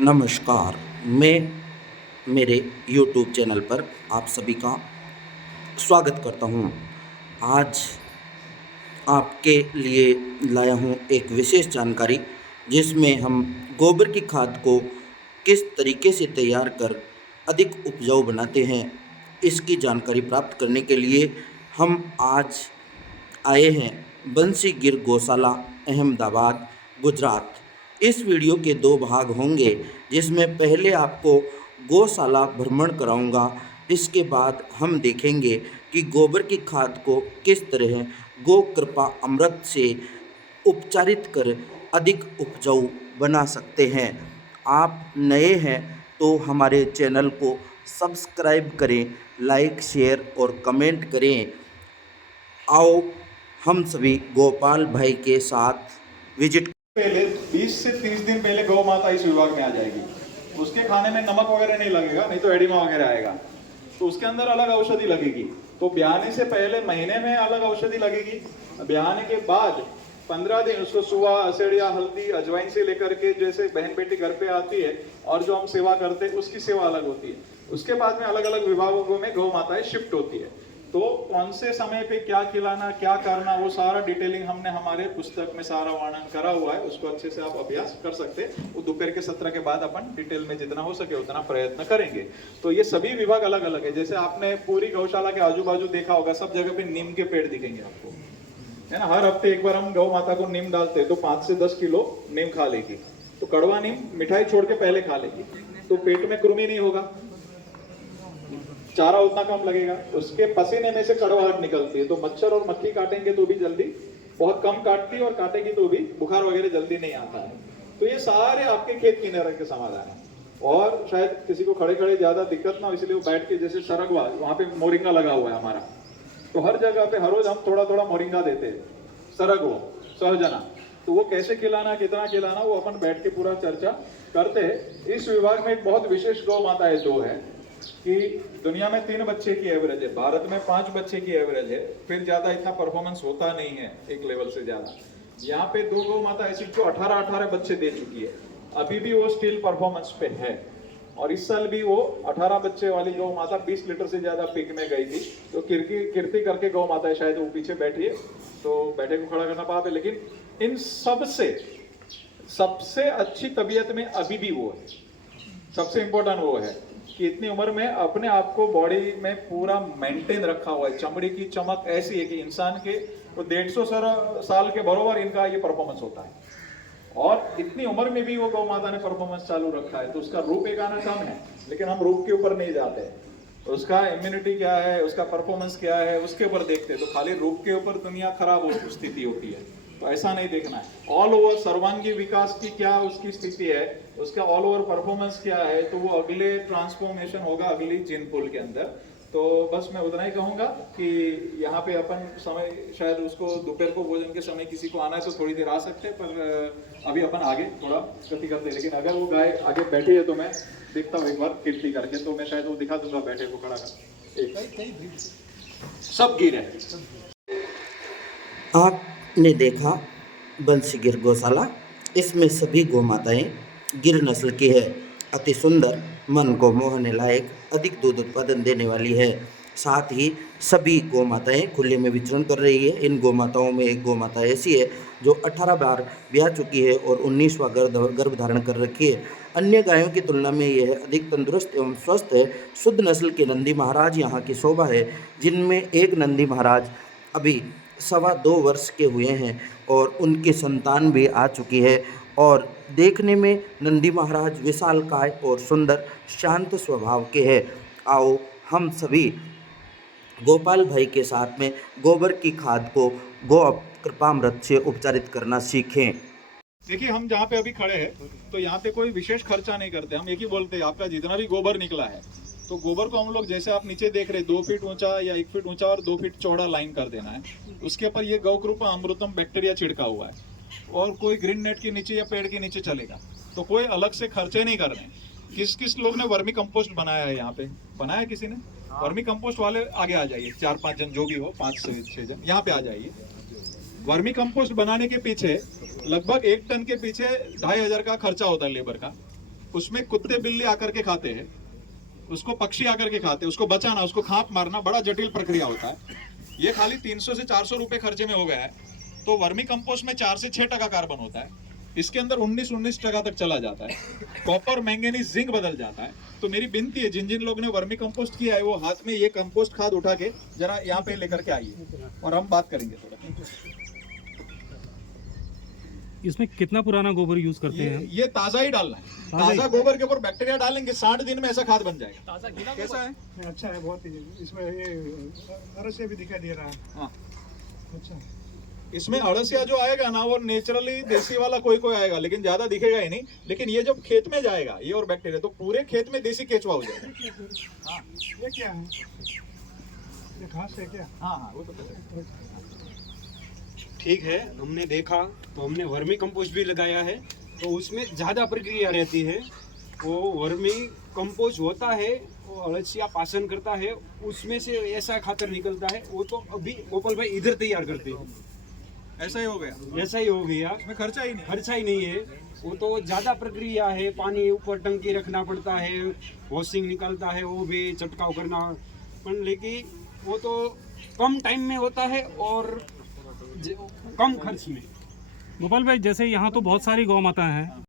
नमस्कार। मैं मेरे YouTube चैनल पर आप सभी का स्वागत करता हूँ। आज आपके लिए लाया हूँ एक विशेष जानकारी, जिसमें हम गोबर की खाद को किस तरीके से तैयार कर अधिक उपजाऊ बनाते हैं। इसकी जानकारी प्राप्त करने के लिए हम आज आए हैं बंसी गिर गौशाला, अहमदाबाद, गुजरात। इस वीडियो के दो भाग होंगे, जिसमें पहले आपको गौशाला भ्रमण कराऊंगा। इसके बाद हम देखेंगे कि गोबर की खाद को किस तरह गो कृपा अमृत से उपचारित कर अधिक उपजाऊ बना सकते हैं। आप नए हैं तो हमारे चैनल को सब्सक्राइब करें, लाइक, शेयर और कमेंट करें। आओ हम सभी गोपाल भाई के साथ विजिट। पहले 20 से 30 दिन पहले गौ माता इस विभाग में आ जाएगी। उसके खाने में नमक वगैरह नहीं लगेगा, नहीं तो एडिमा वगैरह आएगा। तो उसके अंदर अलग औषधि लगेगी। तो ब्याने से पहले महीने में अलग औषधि लगेगी। ब्याने के बाद 15 दिन उसको सुबह असेड़िया, हल्दी, अजवाइन से लेकर के, जैसे बहन बेटी घर पे आती है और जो हम सेवा करते हैं उसकी सेवा अलग होती है। उसके बाद में अलग अलग विभागों में गौ माताएं शिफ्ट होती है। तो कौन से समय पे क्या खिलाना, क्या करना, वो सारा डिटेलिंग हमने हमारे पुस्तक में सारा वर्णन करा हुआ है। उसको अच्छे से आप अभ्यास कर सकते हैं। वो दोपहर के सत्र के बाद अपन डिटेल में जितना हो सके उतना प्रयत्न करेंगे। तो ये सभी विभाग अलग अलग है। जैसे आपने पूरी गौशाला के आजू बाजू देखा होगा, सब जगह पे नीम के पेड़ दिखेंगे आपको, है ना। हर हफ्ते एक बार हम गौ माता को नीम डालते हैं, तो 5 से 10 किलो नीम खा लेगी। तो कड़वा नीम मिठाई छोड़ के पहले खा लेगी, तो पेट में कृमि नहीं होगा, चारा उतना कम लगेगा। उसके पसीने में से कड़वाहट निकलती है, तो मच्छर और मक्खी काटेंगे तो भी जल्दी, बहुत कम काटती है, और काटेगी तो भी बुखार वगैरह जल्दी नहीं आता है। तो ये सारे आपके खेत किनारे के समाधान है। और शायद किसी को खड़े खड़े ज्यादा दिक्कत ना हो, इसलिए वो बैठ के, जैसे सरगवा, वहां पे मोरिंगा लगा हुआ है हमारा, तो हर जगह पे हर रोज हम थोड़ा थोड़ा मोरिंगा देते हैं, सरगवा, सहजना। तो वो कैसे खिलाना, कितना खिलाना, वो अपन बैठ के पूरा चर्चा करते हैं। इस विभाग में एक बहुत विशेष गौ माता है जो है कि दुनिया में 3 बच्चे की एवरेज है, भारत में 5 बच्चे की एवरेज है। फिर ज्यादा इतना परफॉर्मेंस होता नहीं है एक लेवल से ज्यादा। यहाँ पे 2 गौ माता ऐसी जो 18 बच्चे दे चुकी है, अभी भी वो स्टिल परफॉर्मेंस पे है। और इस साल भी वो 18 बच्चे वाली गौ माता 20 लीटर से ज्यादा पीक में गई थी। तो कीर्ति करके गौ माता है, शायद वो पीछे बैठी है, तो बैठे को खड़ा करना पाप है। लेकिन इन सबसे अच्छी तबीयत में अभी भी वो है। सबसे इंपॉर्टेंट वो है कि इतनी उम्र में अपने आप को बॉडी में पूरा मेंटेन रखा हुआ है। चमड़ी की चमक ऐसी है कि इंसान के वो 150 साल के बरोबर इनका ये परफॉर्मेंस होता है। और इतनी उम्र में भी वो गौ माता ने परफॉर्मेंस चालू रखा है। तो उसका रूप एक आना कम है, लेकिन हम रूप के ऊपर नहीं जाते। उसका इम्यूनिटी क्या है, उसका परफॉर्मेंस क्या है, उसके ऊपर देखते हैं। तो खाली रूप के ऊपर दुनिया खराब हो स्थिति होती है, तो ऐसा नहीं देखना है। ऑल ओवर सर्वांगी विकास की क्या उसकी स्थिति है, उसका ऑल ओवर परफॉर्मेंस क्या है, तो वो अगले ट्रांसफॉर्मेशन होगा अगली जिन पुल के अंदर। तो बस मैं उतना ही कहूंगा कि यहाँ पे अपन समय, शायद उसको दोपहर को भोजन के समय किसी को आना है तो थोड़ी देर आ सकते हैं, पर अभी अपन आगे थोड़ा गति करते हैं। लेकिन अगर वो गाय आगे बैठी है तो मैं देखता हूँ एक बार कीर्ति करके, तो मैं शायद वो दिखा दूंगा बैठे को खड़ा कर। एक सब गिर है। आपने देखा बंसी गिर गौशाला, इसमें सभी गौ माताएँ गिर नस्ल की है। अति सुंदर, मन को मोहने लायक, अधिक दूध उत्पादन देने वाली है। साथ ही सभी गौ माताएँ खुले में विचरण कर रही है। इन गौ माताओं में एक गौ माता ऐसी है जो 18 बार ब्याह चुकी है और 19वां गर्भ धारण कर रखी है। अन्य गायों की तुलना में यह अधिक तंदुरुस्त एवं स्वस्थ है। शुद्ध नस्ल के नंदी महाराज यहाँ की शोभा है, जिनमें एक नंदी महाराज अभी 2.25 वर्ष के हुए हैं और उनकी संतान भी आ चुकी है। और देखने में नंदी महाराज विशालकाय और सुंदर शांत स्वभाव के हैं। आओ हम सभी गोपाल भाई के साथ में गोबर की खाद को गो कृपामृत से उपचारित करना सीखें। देखिए, हम जहाँ पे अभी खड़े हैं, तो यहाँ पे कोई विशेष खर्चा नहीं करते। हम एक ही बोलते हैं, आपका जितना भी गोबर निकला है, तो गोबर को हम लोग, जैसे आप नीचे देख रहे हैं, 2 फीट ऊंचा या 1 फीट ऊंचा और 2 फीट चौड़ा लाइन कर देना है। उसके ऊपर ये गौ कृपा अमृतम बैक्टीरिया छिड़का हुआ है, और कोई ग्रीन नेट के नीचे या पेड़ के नीचे चलेगा। तो कोई अलग से खर्चे नहीं कर रहे हैं। किस लोग ने वर्मी कंपोस्ट बनाया है, यहाँ पे बनाया किसी ने? वर्मी कंपोस्ट वाले आगे आ जाइए, 4-5 जन जो भी हो, 5 से 6 जन यहाँ पे आ जाइए। वर्मी कंपोस्ट बनाने के पीछे लगभग 1 टन के पीछे 2500 का खर्चा होता है लेबर का। उसमें कुत्ते बिल्ली आकर के खाते हैं, उसको पक्षी आकर के खाते हैं, उसको बचाना, उसको खाप मारना बड़ा जटिल प्रक्रिया होता है। ये खाली 300 से 400 रुपए खर्चे में हो गया है। तो वर्मी कंपोस्ट में 4 से 6% कार्बन होता है, इसके अंदर 19% तक चला जाता है। कॉपर, मैंगनीज, जिंक बदल जाता है। तो मेरी विनती है, जिन जिन लोगों ने वर्मी कंपोस्ट किया है वो हाथ में ये कंपोस्ट खाद उठा के जरा यहाँ पे लेकर के आइए और हम बात करेंगे थोड़ा। इसमें कितना पुराना गोबर यूज करते हैं? ये ताजा ही डालना है। ताजा गोबर के ऊपर बैक्टीरिया डालेंगे, 60 दिन में ऐसा खाद बन जाएगा। कैसा है? अच्छा है, बहुत ही। इसमें ये अरसे भी दिखाई दे रहा है। हाँ, अच्छा, इसमें अड़सिया जो आएगा ना वो नेचुरली देसी वाला कोई कोई आएगा, लेकिन ज्यादा दिखेगा ही नहीं। लेकिन ये जब खेत में जाएगा ये और बैक्टीरिया, तो पूरे खेत में देसी केचुआ हो जाएगा। ये क्या है? ये घास है क्या? हाँ हाँ, वो तो पता है। ठीक है, हमने देखा तो हमने वर्मी कंपोस्ट भी लगाया है, तो उसमें ज़्यादा प्रक्रिया रहती है। वो वर्मी कंपोस्ट होता है, वो अळसिया पाचन करता है, उसमें से ऐसा खातर निकलता है। वो तो अभी गोपाल भाई इधर तैयार करते हैं। ऐसा ही हो गया, ऐसा ही हो गया, इसमें खर्चा ही नहीं। खर्चा ही नहीं है। वो तो ज़्यादा प्रक्रिया है, पानी ऊपर टंकी रखना पड़ता है, वॉशिंग निकलता है, वो भी छटकाव करना, पर लेकिन वो तो कम टाइम में होता है और कम खर्च में। गोपाल भाई, जैसे यहाँ तो बहुत सारी गौ माता हैं,